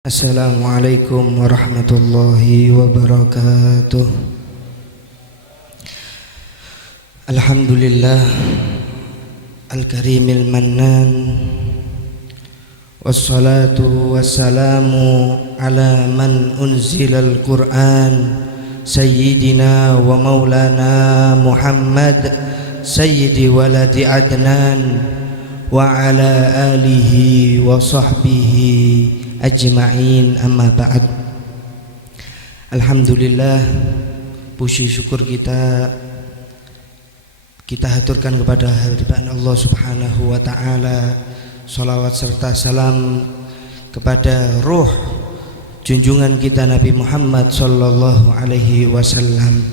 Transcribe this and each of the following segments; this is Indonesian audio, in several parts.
Assalamualaikum warahmatullahi wabarakatuh. Alhamdulillah Al-Karimil Mannan, wassalatu wassalamu ala man unzilal Qur'an, Sayyidina wa maulana Muhammad, Sayyidi waladi Adnan, wa ala alihi wa sahbihi ajma'in, amma ba'd. Alhamdulillah, puji syukur kita haturkan kepada hadirat Allah Subhanahu wa ta'ala. Salawat serta salam kepada ruh junjungan kita Nabi Muhammad sallallahu alaihi wasallam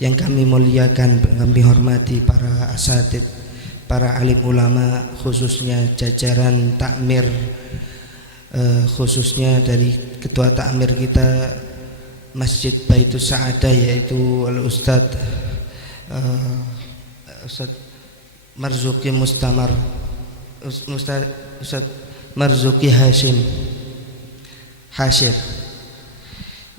yang kami muliakan, kami hormati para asatid, para alim ulama, khususnya jajaran takmir, khususnya dari ketua takmir kita Masjid Baitus Sa'adah, yaitu Al-Ustadz Ustadz Marzuki Mustamar, Ustadz Marzuki Hashir,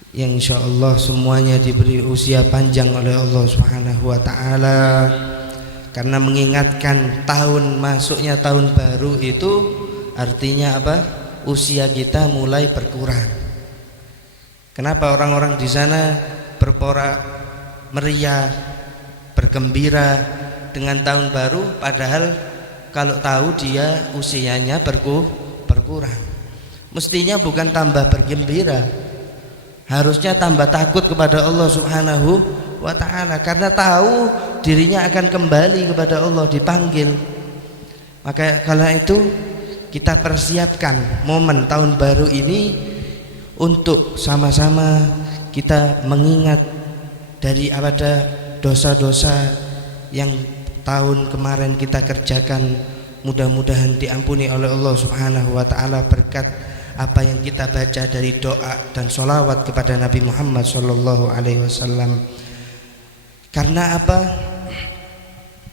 yang insyaallah semuanya diberi usia panjang oleh Allah Subhanahu wa ta'ala, karena mengingatkan masuknya tahun baru itu artinya apa? Usia kita mulai berkurang. Kenapa orang-orang di sana berporak meriah, bergembira dengan tahun baru, padahal kalau tahu dia usianya berkurang? Mestinya bukan tambah bergembira, harusnya tambah takut kepada Allah Subhanahu wa ta'ala, karena tahu dirinya akan kembali kepada Allah, dipanggil. Maka kala itu kita persiapkan momen tahun baru ini untuk sama-sama kita mengingat dari ada dosa-dosa yang tahun kemarin kita kerjakan. Mudah-mudahan diampuni oleh Allah Subhanahu wa ta'ala berkat apa yang kita baca dari doa dan sholawat kepada Nabi Muhammad sallallahu alaihi wasallam. Karena apa?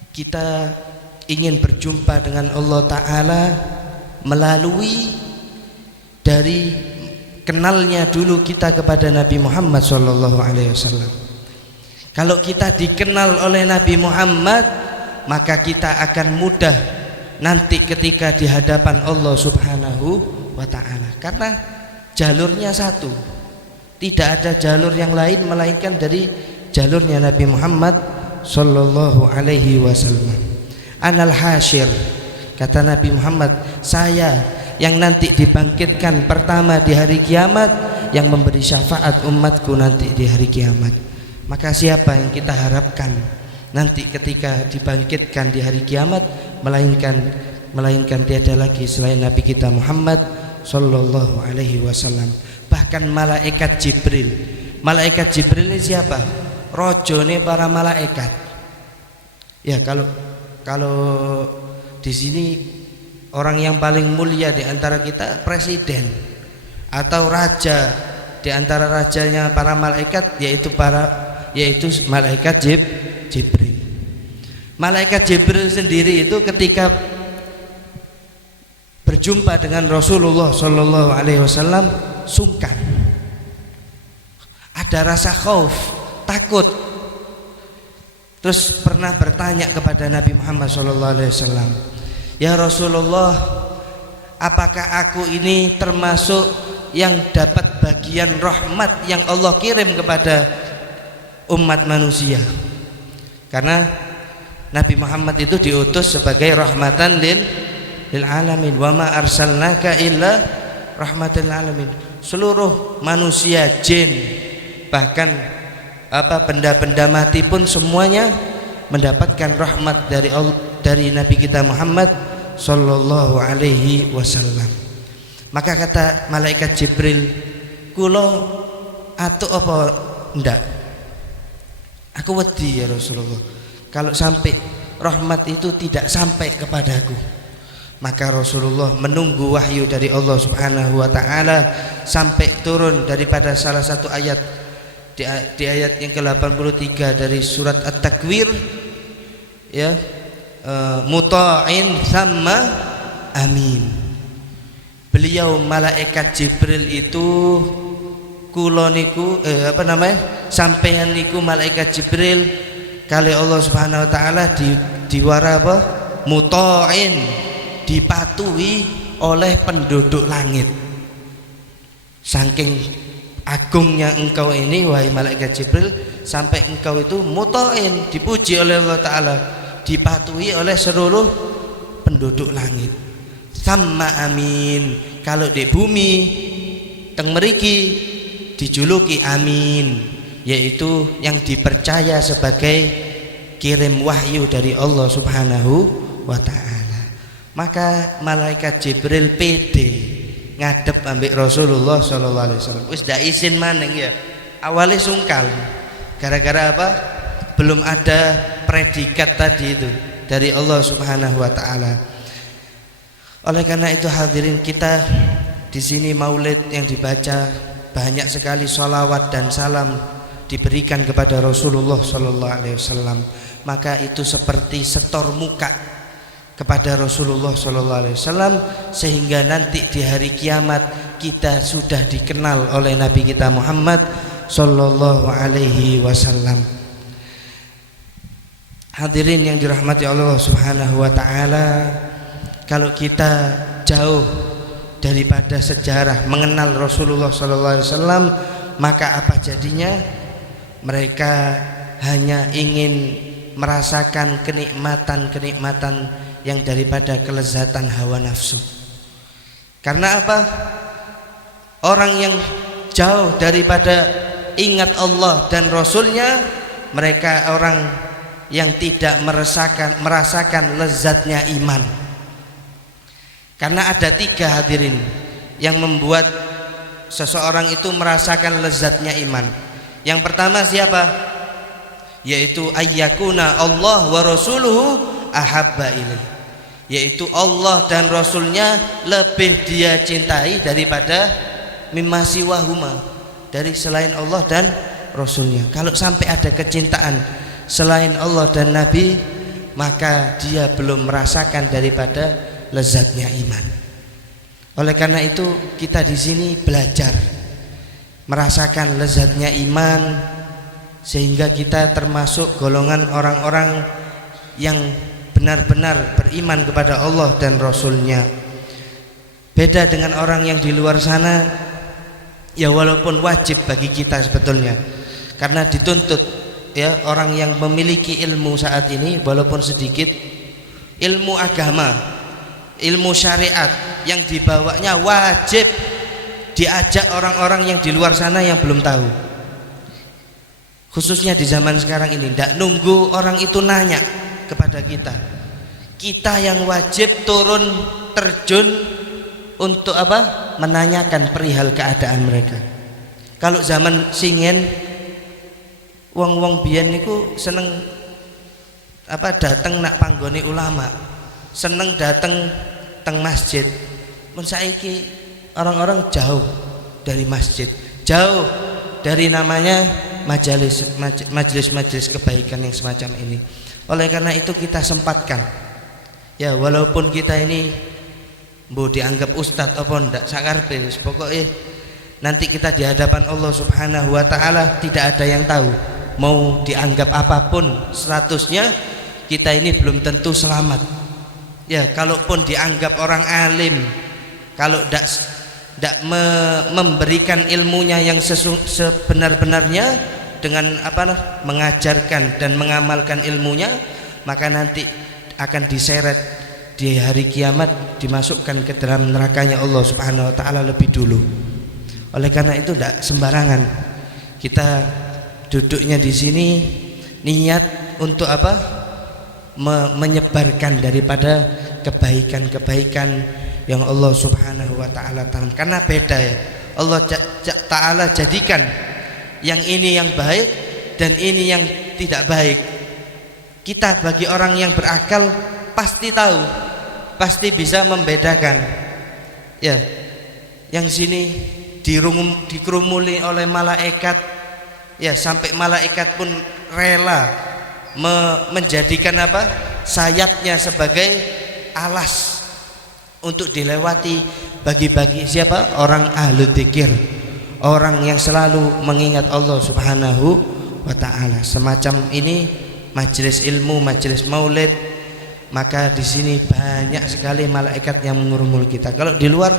Kita ingin berjumpa dengan Allah Ta'ala melalui dari kenalnya dulu kita kepada Nabi Muhammad sallallahu alaihi wasallam. Kalau kita dikenal oleh Nabi Muhammad, maka kita akan mudah nanti ketika di hadapan Allah Subhanahu wa ta'ala, karena jalurnya satu, tidak ada jalur yang lain melainkan dari jalurnya Nabi Muhammad sallallahu alaihi wasallam. Anal hasyir, kata Nabi Muhammad, saya yang nanti dibangkitkan pertama di hari kiamat, yang memberi syafaat umatku nanti di hari kiamat. Maka siapa yang kita harapkan nanti ketika dibangkitkan di hari kiamat, melainkan tiada lagi selain Nabi kita Muhammad sallallahu alaihi wasallam. Bahkan malaikat Jibril. Malaikat Jibril ini siapa? Rojone para malaikat. Ya, kalau di sini orang yang paling mulia di antara kita presiden atau raja di antara rajanya para malaikat, yaitu malaikat Jibril. Malaikat Jibril sendiri itu ketika berjumpa dengan Rasulullah sallallahu alaihi wasallam sungkan. Ada rasa khauf, takut. Terus pernah bertanya kepada Nabi Muhammad sallallahu alaihi wasallam, "Ya Rasulullah, apakah aku ini termasuk yang dapat bagian rahmat yang Allah kirim kepada umat manusia?" Karena Nabi Muhammad itu diutus sebagai rahmatan lil alamin. Wa ma arsalnaka illa rahmatan lil alamin. Seluruh manusia, jin, bahkan benda-benda mati pun semuanya mendapatkan rahmat dari Allah, dari Nabi kita Muhammad sallallahu alaihi wasallam. Maka kata malaikat Jibril, "Kula atuh apa ndak? Aku wedi ya Rasulullah, kalau sampai rahmat itu tidak sampai kepadaku." Maka Rasulullah menunggu wahyu dari Allah Subhanahu wa ta'ala sampai turun daripada salah satu ayat di ayat yang ke-83 dari surat At-Takwir, ya, muta'in thamma amin. beliau malaikat Jibril itu kula niku sampeyan niku malaikat Jibril kali Allah Subhanahu wa taala diwara apa muta'in, dipatuhi oleh penduduk langit. Saking agungnya engkau ini wahai malaikat Jibril, sampai engkau itu muta'in, dipuji oleh Allah taala, dipatuhi oleh seluruh penduduk langit. Sama amin, kalau di bumi teng mriki dijuluki amin, yaitu yang dipercaya sebagai kirim wahyu dari Allah Subhanahu wa taala. Maka malaikat Jibril pede ngadep ambek Rasulullah sallallahu alaihi wasallam. Wis ndak izin maning ya. Awalnya sungkal. Gara-gara apa? Belum ada predikat tadi itu dari Allah Subhanahu wa taala. Oleh karena itu hadirin, kita di sini maulid yang dibaca banyak sekali sholawat dan salam diberikan kepada Rasulullah sallallahu alaihi wasallam. Maka itu seperti setor muka kepada Rasulullah sallallahu alaihi wasallam, sehingga nanti di hari kiamat kita sudah dikenal oleh Nabi kita Muhammad sallallahu alaihi wasallam. Hadirin yang dirahmati Allah Subhanahu wa taala, kalau kita jauh daripada sejarah mengenal Rasulullah sallallahu alaihi wasallam, maka apa jadinya? Mereka hanya ingin merasakan kenikmatan-kenikmatan yang daripada kelezatan hawa nafsu. Karena apa? Orang yang jauh daripada ingat Allah dan Rasulnya, mereka orang yang tidak merasakan lezatnya iman. Karena ada tiga hadirin yang membuat seseorang itu merasakan lezatnya iman. Yang pertama siapa? Yaitu ayyakuna Allah wa rasuluhu ahabba ilaih, yaitu Allah dan Rasulnya lebih dia cintai daripada mimma siwahuma, dari selain Allah dan Rasulnya. Kalau sampai ada kecintaan selain Allah dan Nabi, maka dia belum merasakan daripada lezatnya iman. Oleh karena itu kita di sini belajar merasakan lezatnya iman, sehingga kita termasuk golongan orang-orang yang benar-benar beriman kepada Allah dan Rasulnya. Beda dengan orang yang di luar sana, ya walaupun wajib bagi kita sebetulnya, karena dituntut ya orang yang memiliki ilmu saat ini walaupun sedikit, ilmu agama, ilmu syariat yang dibawanya wajib diajak orang-orang yang di luar sana yang belum tahu. Khususnya di zaman sekarang ini, tidak nunggu orang itu nanya kepada kita. Kita yang wajib turun terjun untuk apa? Menanyakan perihal keadaan mereka. Kalau zaman singen, wong-wong biyen niku seneng apa? Dateng nak panggone ulama, seneng dateng teng masjid. Mun saiki orang-orang jauh dari masjid, jauh dari namanya majelis kebaikan yang semacam ini. Oleh karena itu kita sempatkan, ya walaupun kita ini mau dianggap ustadz apa ndak sakarpe, pokoknya nanti kita di hadapan Allah Subhanahu wa taala tidak ada yang tahu. Mau dianggap apapun statusnya, kita ini belum tentu selamat. Ya kalaupun dianggap orang alim, kalau ndak memberikan ilmunya yang sebenar-benarnya dengan apa mengajarkan dan mengamalkan ilmunya, maka nanti akan diseret di hari kiamat, dimasukkan ke dalam nerakanya Allah Subhanahu wa taala lebih dulu. Oleh karena itu tidak sembarangan kita duduknya di sini niat untuk apa? Menyebarkan daripada kebaikan-kebaikan yang Allah Subhanahu wa taala tanam. Karena beda ya, Allah taala jadikan yang ini yang baik dan ini yang tidak baik. Kita bagi orang yang berakal pasti tahu, pasti bisa membedakan. Ya, yang sini dikerumuli oleh malaikat, ya sampai malaikat pun rela menjadikan apa? Sayapnya sebagai alas untuk dilewati bagi siapa? Orang ahlu dzikir, orang yang selalu mengingat Allah Subhanahu wa ta'ala. Semacam ini majelis ilmu, majelis maulid, maka di sini banyak sekali malaikat yang mengurumul kita. Kalau di luar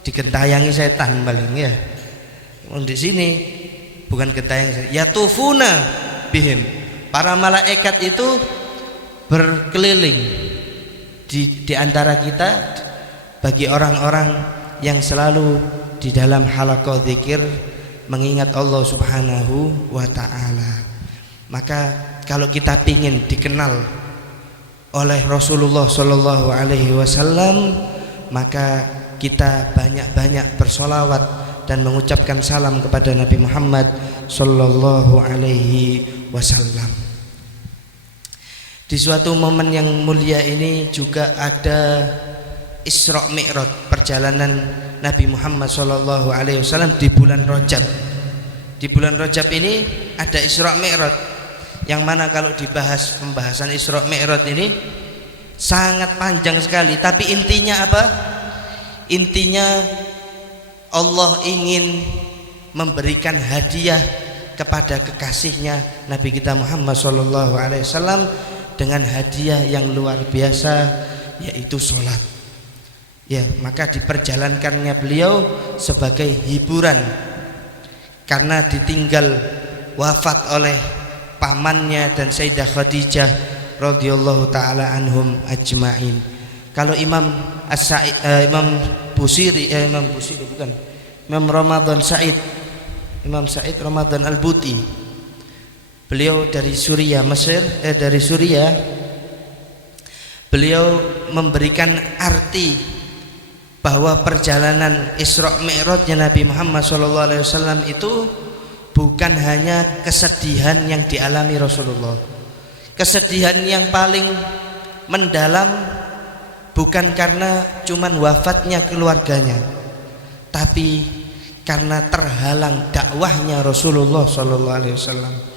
digentayangi setan paling ya. Di sini bukan gentayangi, ya tufuna bihim. Para malaikat itu berkeliling di antara kita bagi orang-orang yang selalu di dalam halaqah zikir mengingat Allah Subhanahu wa ta'ala. Maka kalau kita ingin dikenal oleh Rasulullah Sallallahu Alaihi Wasallam, maka kita banyak-banyak bersolawat dan mengucapkan salam kepada Nabi Muhammad Sallallahu Alaihi Wasallam. Di suatu momen yang mulia ini juga ada Isra Mi'raj, perjalanan Nabi Muhammad Sallallahu Alaihi Wasallam di bulan Rajab. Di bulan Rajab ini ada Isra Mi'raj, yang mana kalau dibahas pembahasan Isra Mi'raj ini sangat panjang sekali. Tapi intinya apa? Intinya Allah ingin memberikan hadiah kepada kekasihnya Nabi kita Muhammad Sallallahu Alaihi Wasallam dengan hadiah yang luar biasa, yaitu sholat. Ya, maka diperjalankannya beliau sebagai hiburan karena ditinggal wafat oleh pamannya dan Sayyidah Khadijah radhiyallahu taala anhum ajmain. Kalau Imam Imam Sa'id Ramadan Al-Buti, beliau dari Suriah, Mesir, dari Suriah, beliau memberikan arti bahwa perjalanan Isra Mi'rajnya Nabi Muhammad SAW itu bukan hanya kesedihan yang dialami Rasulullah. Kesedihan yang paling mendalam bukan karena cuman wafatnya keluarganya, tapi karena terhalang dakwahnya Rasulullah SAW.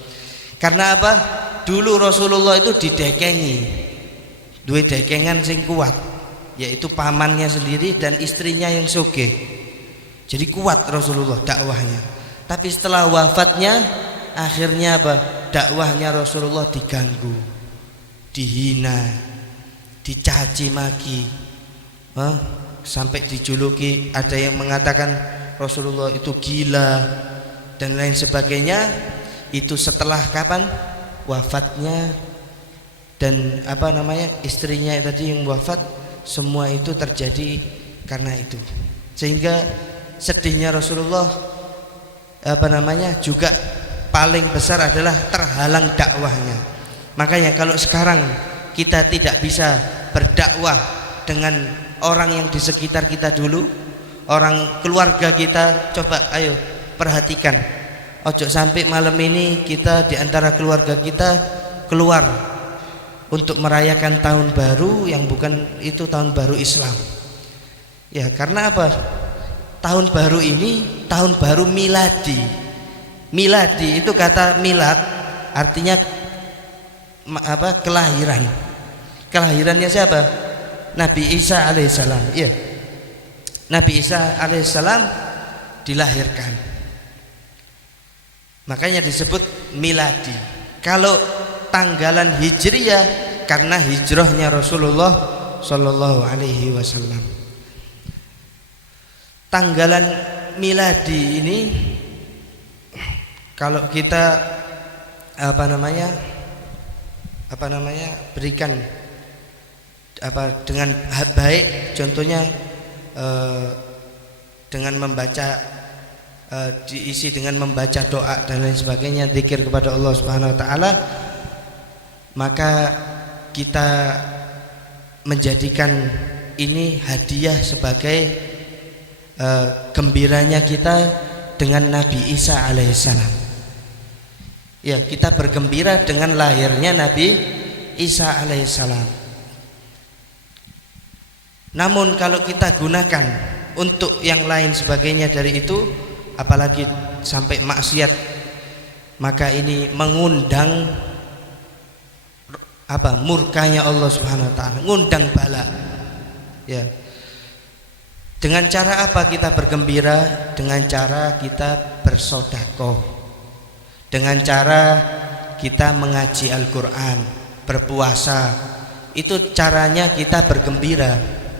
Karena apa? Dulu Rasulullah itu didekengi, dua dekengan sing kuat, yaitu pamannya sendiri dan istrinya yang sugih. Jadi kuat Rasulullah dakwahnya. Tapi setelah wafatnya, akhirnya apa? Dakwahnya Rasulullah diganggu, dihina, dicaci maki, sampai dijuluki, ada yang mengatakan Rasulullah itu gila dan lain sebagainya. Itu setelah kapan? Wafatnya, dan istrinya tadi yang wafat. Semua itu terjadi karena itu, sehingga sedihnya Rasulullah juga paling besar adalah terhalang dakwahnya. Makanya kalau sekarang kita tidak bisa berdakwah dengan orang yang di sekitar kita dulu, orang keluarga kita, coba ayo perhatikan, ojo sampai malam ini kita di antara keluarga kita keluar untuk merayakan tahun baru yang bukan itu tahun baru Islam. Ya, karena apa? Tahun baru ini tahun baru miladi. Miladi itu kata milad artinya kelahiran. Kelahirannya siapa? Nabi Isa alaihissalam. Ya. Nabi Isa alaihissalam dilahirkan. Makanya disebut miladi. Kalau tanggalan hijriyah karena hijrahnya Rasulullah Sallallahu Alaihi Wasallam. Tanggalan miladi ini kalau kita berikan dengan baik, contohnya dengan membaca, diisi dengan membaca doa dan lain sebagainya, zikir kepada Allah Subhanahu Wa Taala, maka kita menjadikan ini hadiah sebagai gembiranya kita dengan Nabi Isa alaihissalam. Ya, kita bergembira dengan lahirnya Nabi Isa alaihissalam. Namun kalau kita gunakan untuk yang lain sebagainya dari itu, apalagi sampai maksiat, maka ini mengundang murkanya Allah Subhanahu Wa Taala, ngundang bala. Ya. Dengan cara apa kita bergembira? Dengan cara kita bersedekah, dengan cara kita mengaji Al-Quran, berpuasa. Itu caranya kita bergembira.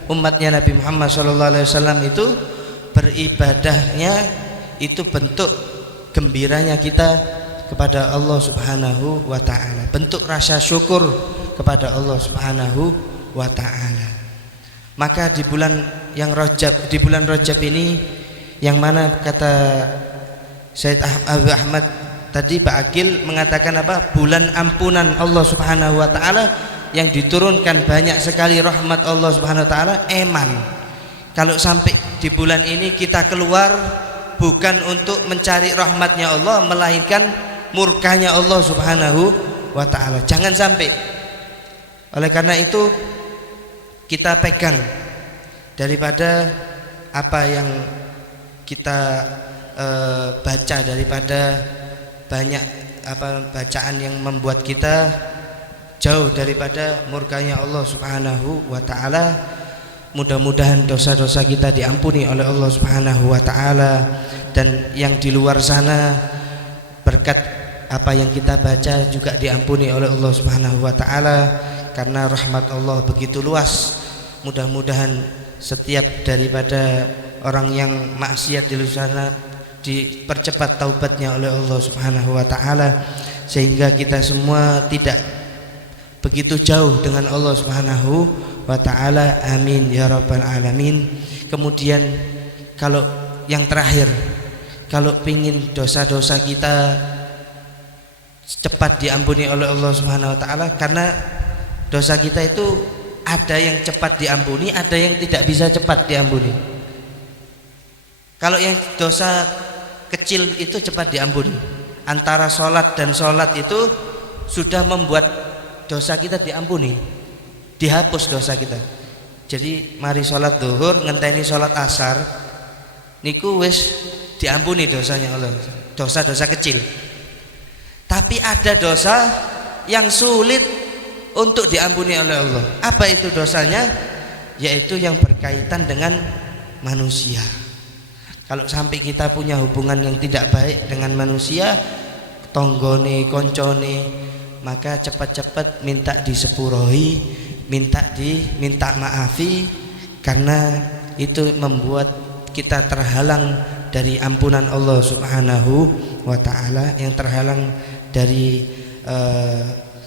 Umatnya Nabi Muhammad SAW itu beribadahnya itu bentuk gembiranya kita kepada Allah Subhanahu wa ta'ala, bentuk rasa syukur kepada Allah Subhanahu wa ta'ala. Maka di bulan yang Rajab, di bulan Rajab ini, yang mana kata Syed Abu Ahmad tadi, Pak Akil mengatakan apa? Bulan ampunan Allah Subhanahu wa ta'ala, yang diturunkan banyak sekali rahmat Allah Subhanahu wa ta'ala. Eman, kalau sampai di bulan ini kita keluar bukan untuk mencari rahmatnya Allah, melainkan murkanya Allah Subhanahu wa ta'ala. Jangan sampai. Oleh karena itu kita pegang daripada apa yang kita baca, daripada banyak bacaan yang membuat kita jauh daripada murkanya Allah Subhanahu wa ta'ala. Mudah-mudahan dosa-dosa kita diampuni oleh Allah Subhanahu wa ta'ala, dan yang di luar sana berkat apa yang kita baca juga diampuni oleh Allah Subhanahu wa ta'ala, karena rahmat Allah begitu luas. Mudah-mudahan setiap daripada orang yang maksiat di luar sana dipercepat taubatnya oleh Allah Subhanahu wa ta'ala, sehingga kita semua tidak begitu jauh dengan Allah Subhanahu wa ta'ala. Amin ya rabbal alamin. Kemudian kalau yang terakhir, kalau pingin dosa-dosa kita cepat diampuni oleh Allah Subhanahu wa ta'ala, karena dosa kita itu ada yang cepat diampuni, ada yang tidak bisa cepat diampuni. Kalau yang dosa kecil itu cepat diampuni, antara sholat dan sholat itu sudah membuat dosa kita diampuni, dihapus dosa kita. Jadi mari sholat zuhur ngenteni sholat asar niku wis diampuni dosanya Allah, dosa-dosa kecil. Tapi ada dosa yang sulit untuk diampuni oleh Allah. Apa itu dosanya? Yaitu yang berkaitan dengan manusia. Kalau sampai kita punya hubungan yang tidak baik dengan manusia, tonggone, koncone, maka cepat-cepat minta disepuroi, minta maafi, karena itu membuat kita terhalang dari ampunan Allah Subhanahu wa ta'ala, yang terhalang dari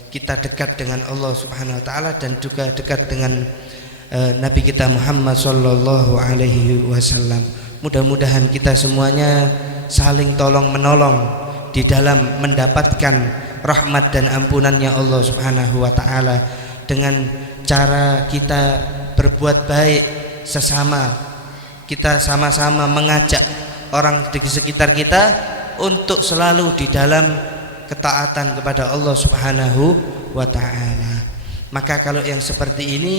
kita dekat dengan Allah Subhanahu wa ta'ala, dan juga dekat dengan Nabi kita Muhammad sallallahu alaihi wasallam. Mudah-mudahan kita semuanya saling tolong menolong di dalam mendapatkan rahmat dan ampunannya Allah Subhanahu wa ta'ala, dengan cara kita berbuat baik sesama. Kita sama-sama mengajak orang di sekitar kita untuk selalu di dalam ketaatan kepada Allah Subhanahu wa ta'ala. Maka kalau yang seperti ini,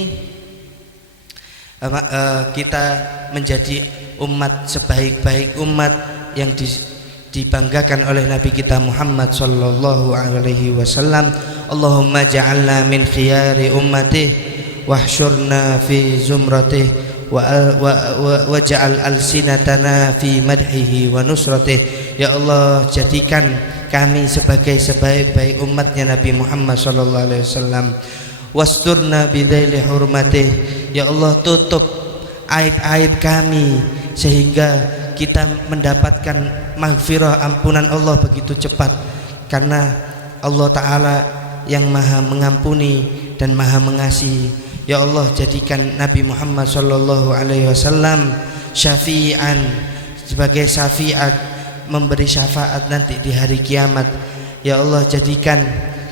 kita menjadi umat sebaik-baik umat yang dibanggakan oleh Nabi kita Muhammad sallallahu alaihi wasallam. Allahumma ja'alna min khiyari ummatih wahsyurna fi zumratih waj'al alsinatana fi madhihi wa nusratih. Ya Allah, jadikan kami sebagai sebaik-baik umatnya Nabi Muhammad sallallahu alaihi wasallam. Wasturna bidzaili hurmatih. Ya Allah, tutup aib-aib kami sehingga kita mendapatkan maghfirah, ampunan Allah begitu cepat, karena Allah Ta'ala yang maha mengampuni dan maha mengasihi. Ya Allah, jadikan Nabi Muhammad sallallahu alaihi wasallam syafi'an, sebagai syafiat, memberi syafaat nanti di hari kiamat. Ya Allah, jadikan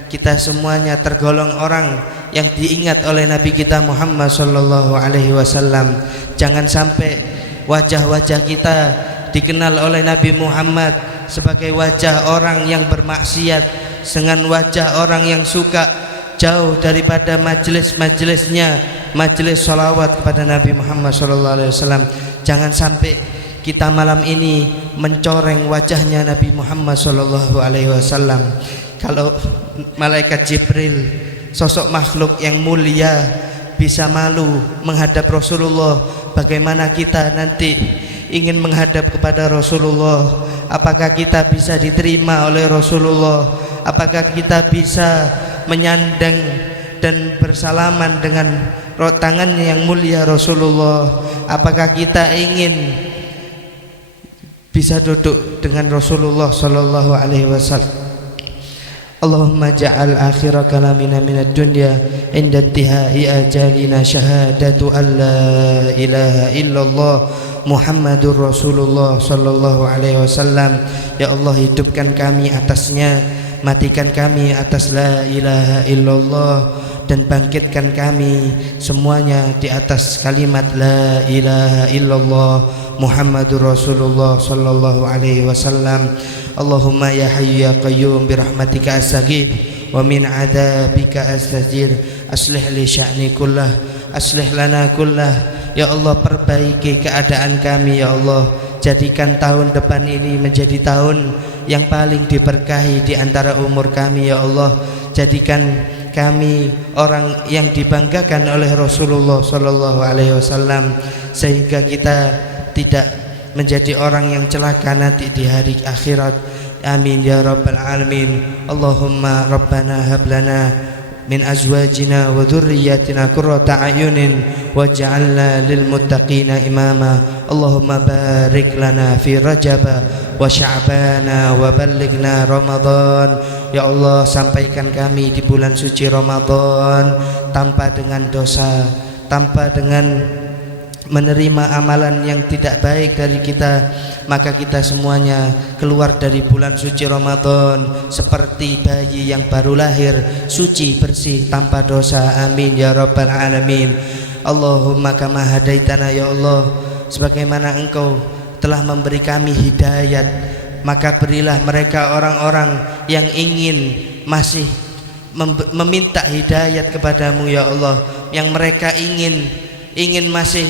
kita semuanya tergolong orang yang diingat oleh Nabi kita Muhammad sallallahu alaihi wasallam. Jangan sampai wajah-wajah kita dikenal oleh Nabi Muhammad sebagai wajah orang yang bermaksiat, dengan wajah orang yang suka jauh daripada majelis-majelisnya, majelis salawat kepada Nabi Muhammad sallallahu alaihi wasallam. Jangan sampai kita malam ini mencoreng wajahnya Nabi Muhammad sallallahu alaihi wasallam. Kalau malaikat Jibril, sosok makhluk yang mulia, bisa malu menghadap Rasulullah, bagaimana kita nanti ingin menghadap kepada Rasulullah, apakah kita bisa diterima oleh Rasulullah, apakah kita bisa menyandang dan bersalaman dengan tangannya yang mulia Rasulullah, apakah kita ingin bisa duduk dengan Rasulullah sallallahu alaihi wasallam. Allahumma ja'al akhira kalamina minad dunya inda intihai ajalina syahadatu an la ilaha illallah Muhammadur Rasulullah sallallahu alaihi wasallam. Ya Allah, hidupkan kami atasnya, matikan kami atas la ilaha illallah, dan bangkitkan kami semuanya di atas kalimat la ilaha illallah Muhammadur Rasulullah sallallahu alaihi wasallam. Allahumma ya hayyu ya qayyum bi rahmatika astaghith wa min adzabika astajir. Aslih li sya'ni kullah, aslih lana kullah. Ya Allah, perbaiki keadaan kami ya Allah. Jadikan tahun depan ini menjadi tahun yang paling diberkahi di antara umur kami ya Allah. Jadikan kami orang yang dibanggakan oleh Rasulullah sallallahu alaihi wasallam, sehingga kita tidak menjadi orang yang celaka nanti di hari akhirat. Amin ya rabbal alamin. Allahumma rabbana hab lana min azwajina wa dhurriyyatina qurrata a'yunin waj'alna lil muttaqina imama. Allahumma barik lana fi Rajab wa Sya'bana wa ballighna Ramadan. Ya Allah, sampaikan kami di bulan suci Ramadan tanpa dengan dosa, tanpa dengan menerima amalan yang tidak baik dari kita, maka kita semuanya keluar dari bulan suci Ramadan seperti bayi yang baru lahir, suci, bersih, tanpa dosa. Amin ya rabbal alamin. Allahumma kama hadaitana, ya Allah, sebagaimana Engkau telah memberi kami hidayat, maka berilah mereka orang-orang yang ingin masih meminta hidayat kepadamu ya Allah, yang mereka ingin masih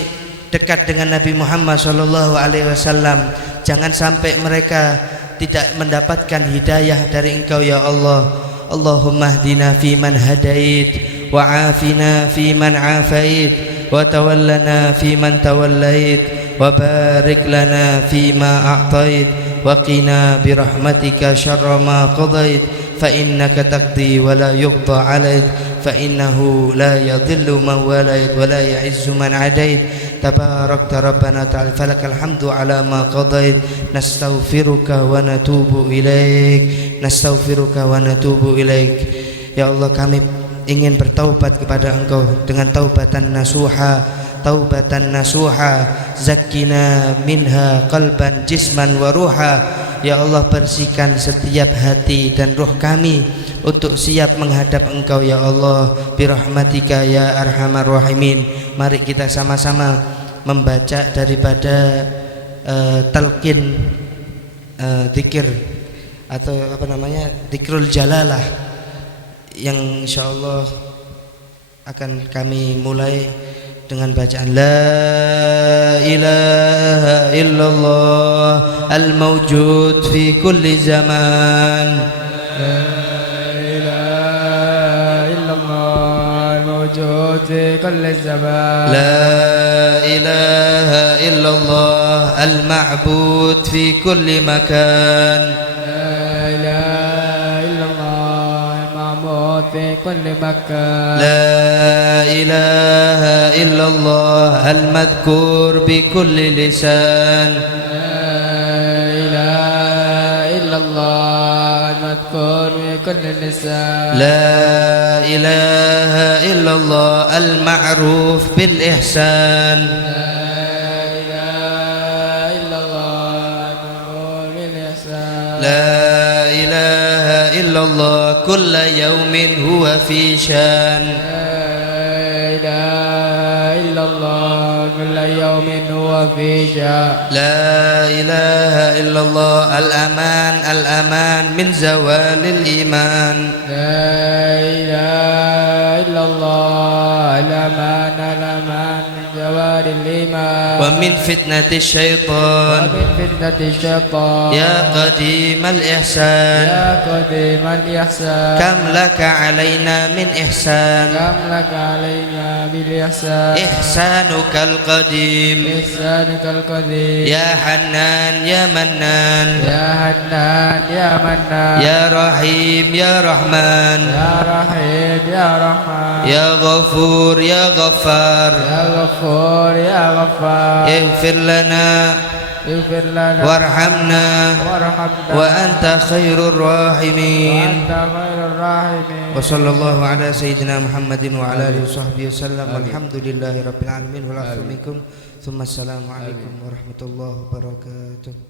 dekat dengan Nabi Muhammad sallallahu alaihi wasallam. Jangan sampai mereka tidak mendapatkan hidayah dari Engkau ya Allah. Allahumma hdina fi man hadait, wa afina fi man afait, wa tawallana fi man tawallait, wa barik lana fi ma a'tait, wa qina bi rahmatika syarra ma qadait, fa innaka taqdi wa la yuqda alaik, fa innahu la yadhillu man walait wa la ya'izzu man adait. Tabarakta rabbana ta'ala, falakal hamdu ala ma qadait. Nastaghfiruka wa natubu ilaik, nastaghfiruka wa natubu ilaik. Ya Allah, kami ingin bertaubat kepada Engkau dengan taubatan nasuha, taubatan nasuha. Zakkina minha qalban jisman wa ruha. Ya Allah, bersihkan setiap hati dan ruh kami untuk siap menghadap Engkau ya Allah, birahmatika ya arhamar rahimin. Mari kita sama-sama membaca daripada talqin zikir atau apa namanya, zikrul jalalah, yang insyaallah akan kami mulai dengan bacaan la ilaha illallah al-mawjud fi kulli zaman. في كل الزمان. لا إله إلا الله المعبود في كل مكان. لا إله إلا الله المعبود في كل مكان. لا إله إلا الله المذكور بكل لسان. لا إله إلا الله المذكور بكل لسان. لا إله إلا الله المعروف بالإحسان. لا إله إلا الله المعروف بالإحسان. لا إله إلا الله كل يوم هو في شان. لا إله إلا الله كل يوم هو في شان. لا إله إلا الله الأمان الأمان من زوال الإيمان. لا إله إلا الله الأمان الأمان من زوال زوال الإيمان ومن فتنة الشيطان ومن فتنة الشيطان يا قديم الإحسان يا قديم الإحسان كم لك علينا من إحسان كم لك علينا بالإحسان إحسانك القديم إحسانك القديم يا حنان يا منان يا حنان يا منان يا رحيم يا رحمن يا رحيم يا رحمن يا غفور يا غفار يا غفور يا غفار اغفر لنا اغفر لنا وارحمنا وارحمنا وأنت خير الراحمين وأنت خير الراحمين وصلى الله على سيدنا محمد وعلى آله وصحبه وسلم والحمد لله رب العالمين والعفو منكم ثم السلام عليكم ورحمة الله وبركاته.